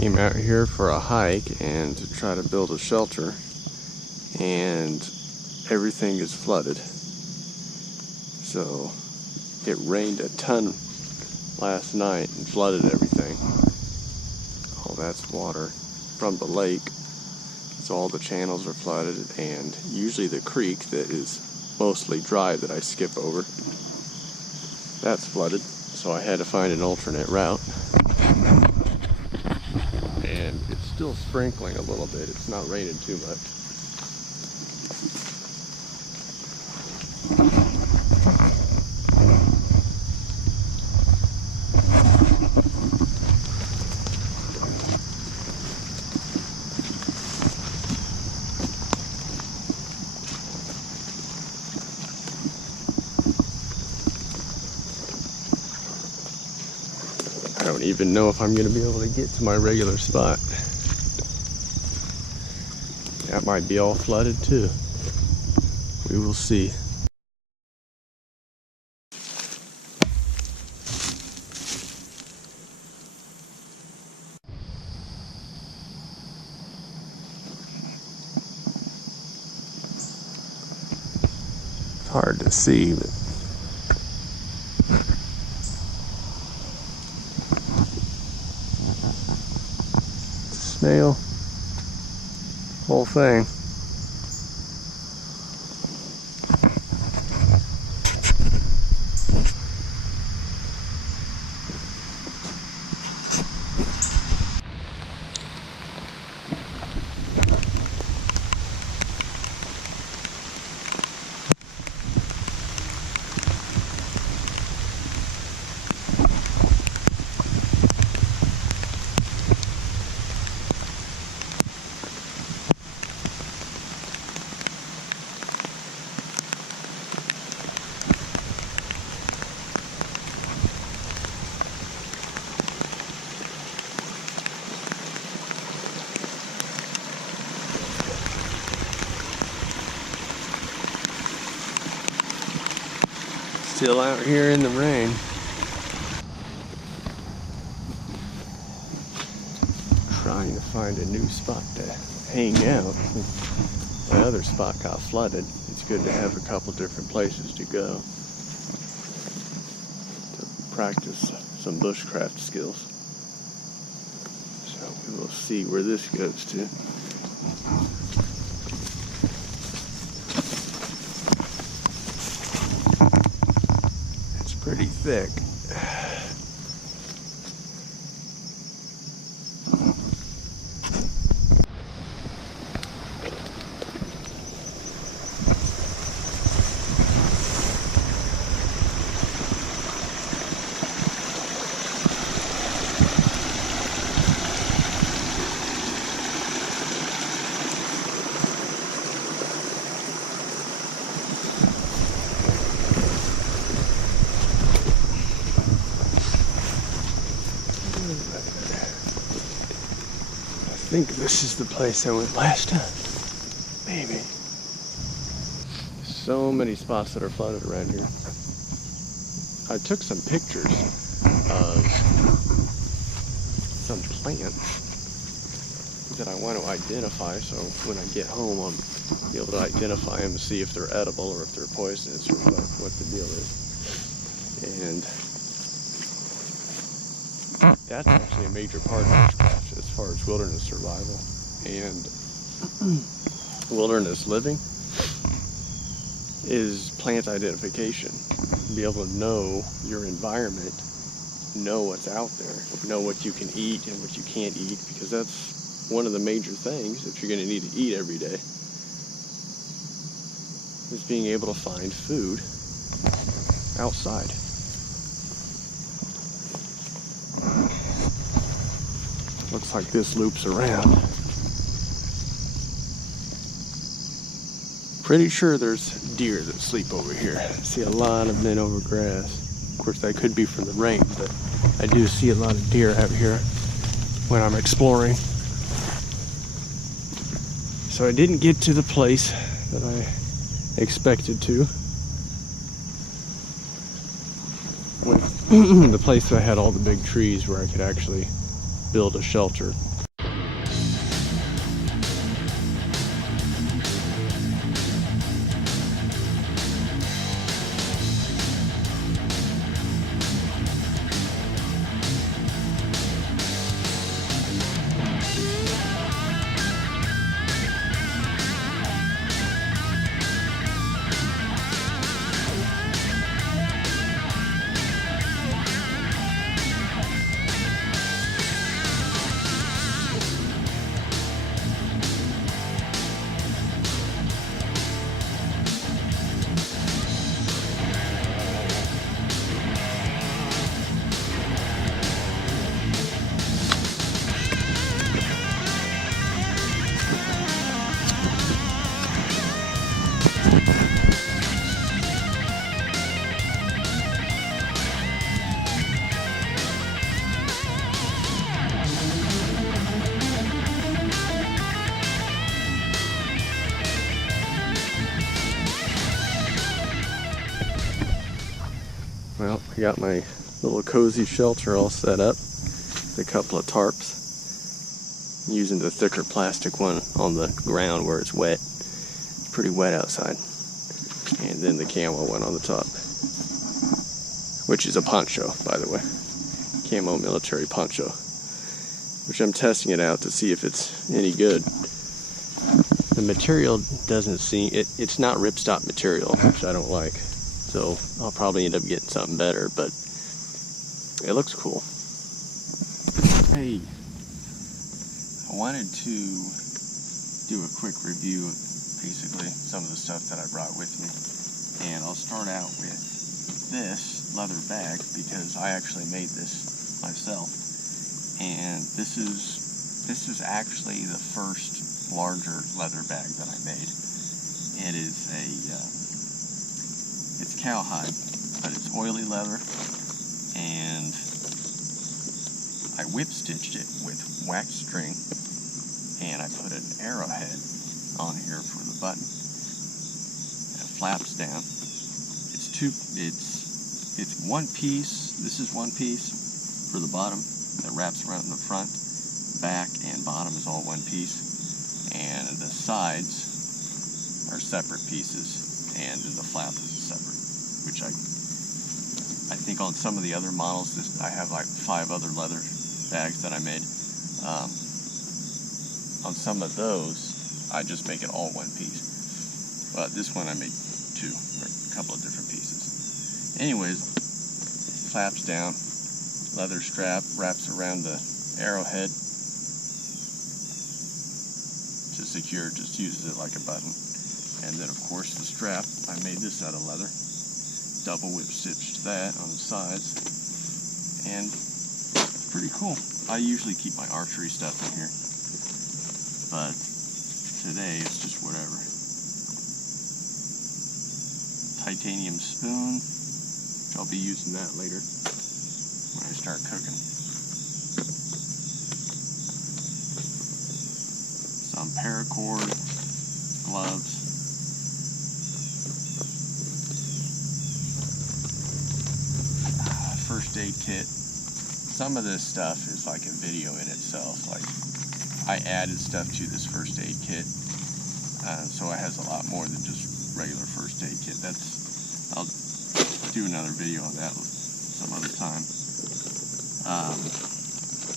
Came out here for a hike and to try to build a shelter, and everything is flooded. So it rained a ton last night and flooded everything. All that's water from the lake, so all the channels are flooded, and usually the creek that is mostly dry that I skip over, that's flooded, so I had to find an alternate route. And it's still sprinkling a little bit, it's not raining too much. I don't even know if I'm going to be able to get to my regular spot. That might be all flooded too. We will see. It's hard to see, but snail, whole thing. Still out here in the rain. Trying to find a new spot to hang out. My other spot got flooded. It's good to have a couple different places to go to practice some bushcraft skills. So we will see where this goes to. Pretty thick. I think this is the place I went last time. Maybe. So many spots that are flooded around here. I took some pictures of some plants that I want to identify, so when I get home I'll be able to identify them and see if they're edible or if they're poisonous or what the deal is. And that's actually a major part of bushcraft as far as wilderness survival and wilderness living is plant identification. Be able to know your environment, know what's out there, know what you can eat and what you can't eat, because that's one of the major things that you're going to need to eat every day, is being able to find food outside. Looks like this loops around. Pretty sure there's deer that sleep over here. I see a lot of men over grass. Of course, that could be from the rain, but I do see a lot of deer out here when I'm exploring. So I didn't get to the place that I expected to. With the place that I had all the big trees where I could actually build a shelter. Well, I got my little cozy shelter all set up. A couple of tarps. Using the thicker plastic one on the ground where it's wet. It's pretty wet outside. And then the camo one on the top. Which is a poncho, by the way. Camo military poncho. Which I'm testing it out to see if it's any good. The material doesn't seem, it's not ripstop material, which I don't like. So I'll probably end up getting something better, but it looks cool. Hey, I wanted to do a quick review of basically some of the stuff that I brought with me. And I'll start out with this leather bag because I actually made this myself. And this is actually the first larger leather bag that I made. It is it's cowhide, but it's oily leather, and I whip stitched it with wax string, and I put an arrowhead on here for the button. And it flaps down. It's one piece. This is one piece for the bottom that wraps around in the front. Back and bottom is all one piece, and the sides are separate pieces, and the flap is separate, which I think on some of the other models, I have like 5 other leather bags that I made. On some of those, I just make it all one piece, but this one I made 2, or a couple of different pieces. Anyways, flaps down, leather strap wraps around the arrowhead to secure, just uses it like a button. And then of course the strap, I made this out of leather, double whip stitched that on the sides, and pretty cool. I usually keep my archery stuff in here, but today it's just whatever. Titanium spoon, which I'll be using that later when I start cooking. Some paracord, gloves, first aid kit. Some of this stuff is like a video in itself. Like, I added stuff to this first aid kit, so it has a lot more than just regular first aid kit. I'll do another video on that some other time.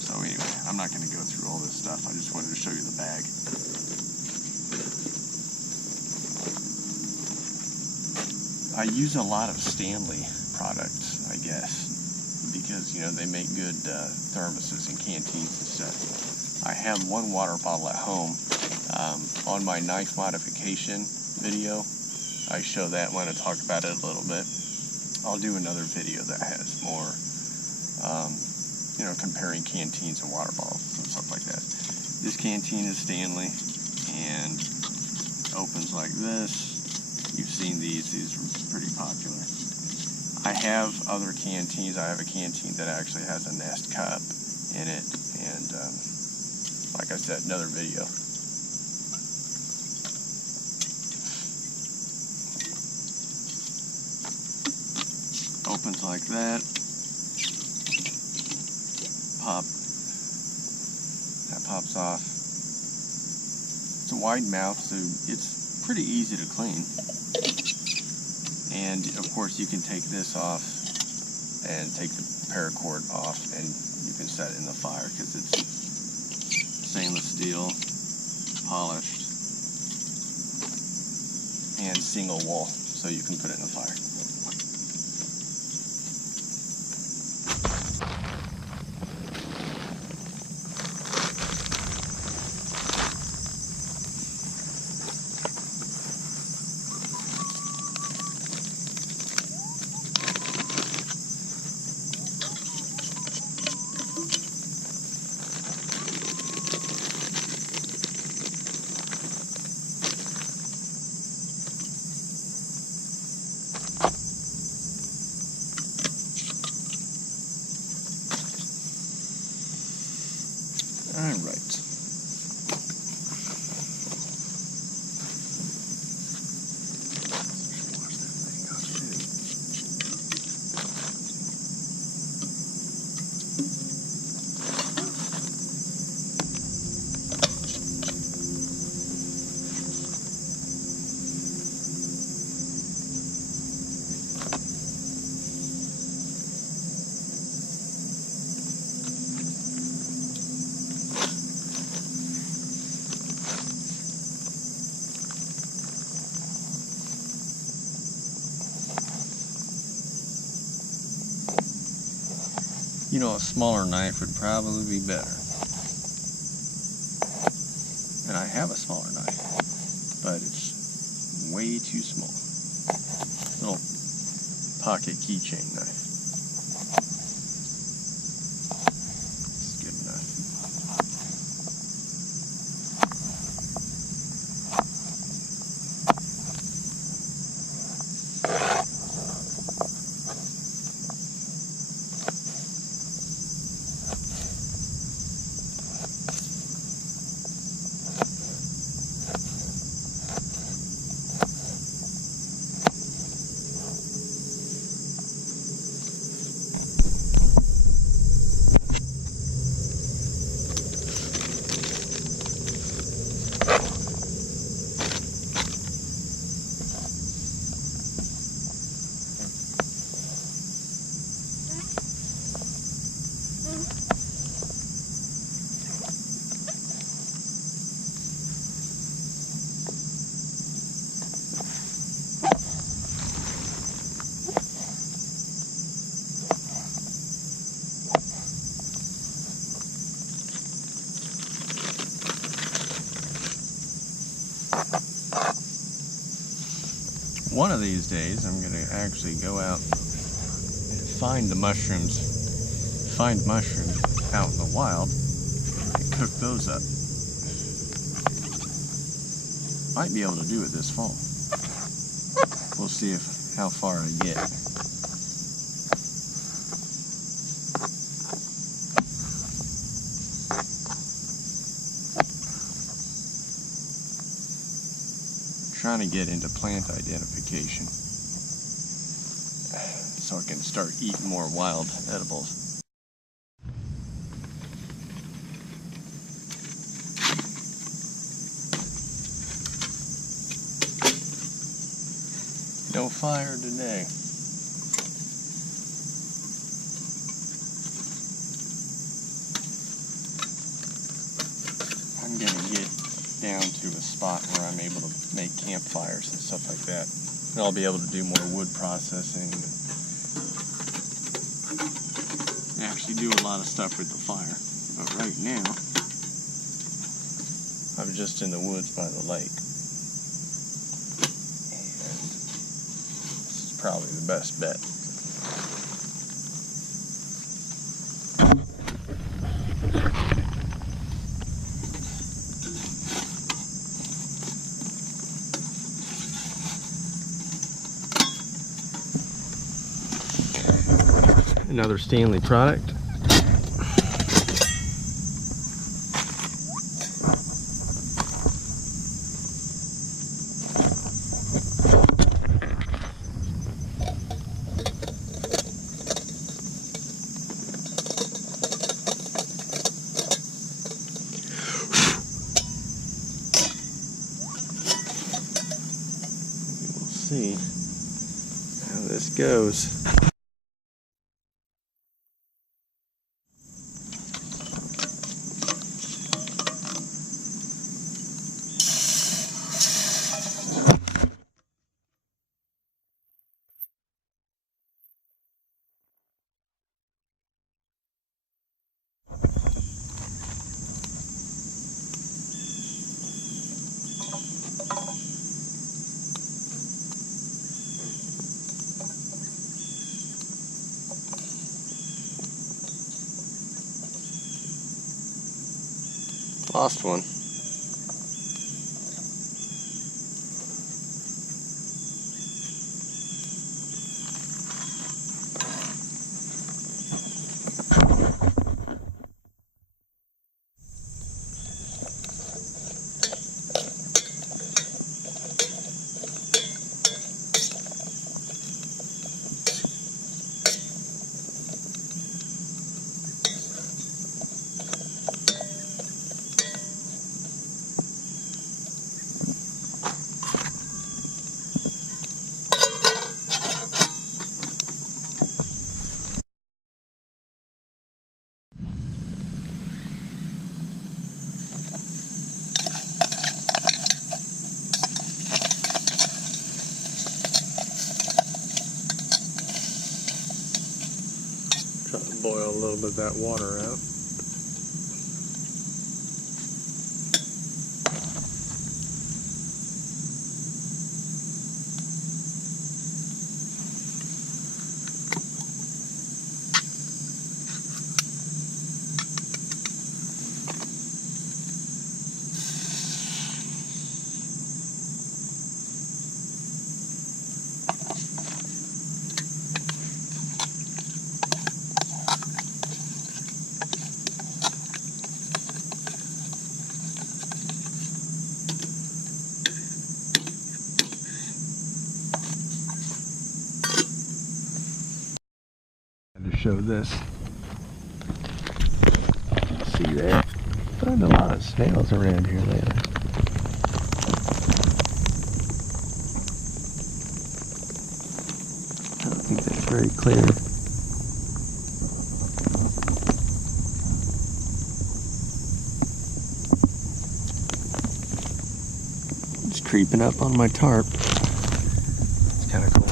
So anyway, I'm not going to go through all this stuff. I just wanted to show you the bag. I use a lot of Stanley products, I guess, because, you know, they make good thermoses and canteens and stuff. I have one water bottle at home. On my knife modification video, I show that one and talk about it a little bit. I'll do another video that has more, you know, comparing canteens and water bottles and stuff like that. This canteen is Stanley, and it opens like this. You've seen these are pretty popular. I have other canteens. I have a canteen that actually has a nest cup in it, and like I said, another video. Opens like that. That pops off. It's a wide mouth, so it's pretty easy to clean. And of course you can take this off and take the paracord off, and you can set it in the fire because it's stainless steel, polished, and single wall, so you can put it in the fire. Alright. You know, a smaller knife would probably be better. And I have a smaller knife, but it's way too small. Little pocket keychain knife. It's good enough. One of these days, I'm going to actually go out and find mushrooms out in the wild and cook those up. Might be able to do it this fall. We'll see how far I get. Trying to get into plant identification so I can start eating more wild edibles. No fire today. I'm gonna get down to a spot where I'm able to make campfires and stuff like that. And I'll be able to do more wood processing and actually do a lot of stuff with the fire. But right now, I'm just in the woods by the lake. And this is probably the best bet. Another Stanley product. We'll see how this goes. Lost one. Try to boil a little bit of that water out. To show this. See there? Found a lot of snails around here lately. I don't think that's very clear. It's creeping up on my tarp. It's kind of cool.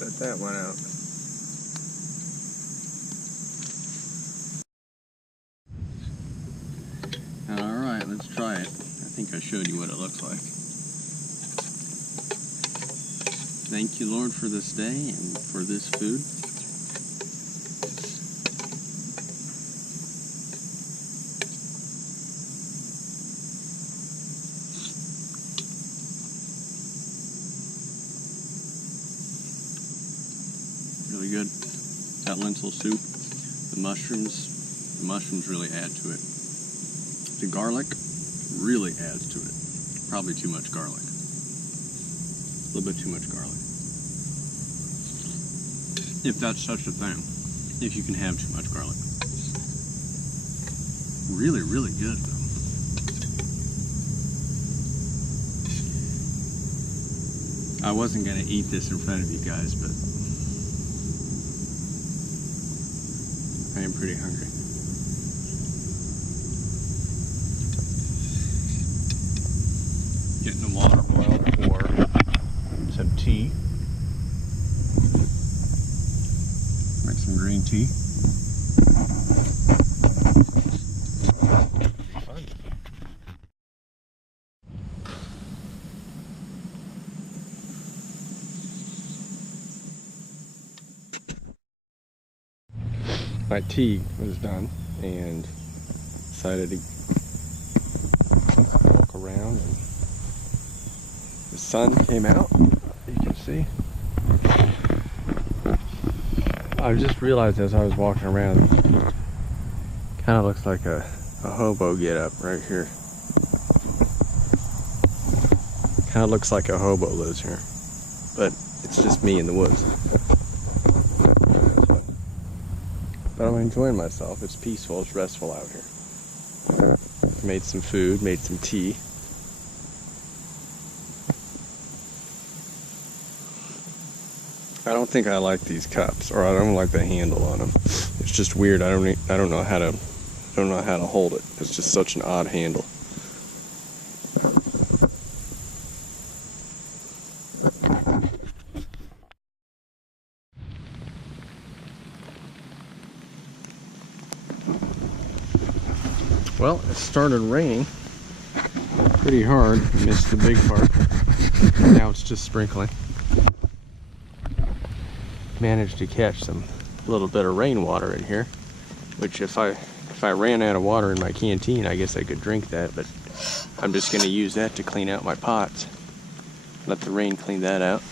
Let that one out. Alright, let's try it. I think I showed you what it looks like. Thank you, Lord, for this day and for this food. Really good. That lentil soup, the mushrooms really add to it. The garlic really adds to it. Probably too much garlic. A little bit too much garlic. If that's such a thing. If you can have too much garlic. Really, really good though. I wasn't gonna eat this in front of you guys, but I am pretty hungry. Getting the water boiled for some tea. Make some green tea. Fun. My tea was done and decided to walk around, and the sun came out, you can see. I just realized as I was walking around, kind of looks like a hobo get up right here. Kind of looks like a hobo lives here, but it's just me in the woods. But I'm enjoying myself. It's peaceful, it's restful out here. Made some food, made some tea. I don't think I like these cups, or I don't like the handle on them. It's just weird. I don't know how to hold it. It's just such an odd handle. Well, it started raining pretty hard. Missed the big part. Now it's just sprinkling. managed to catch some little bit of rainwater in here, which if I ran out of water in my canteen, I guess I could drink that, but I'm just going to use that to clean out my pots. Let the rain clean that out.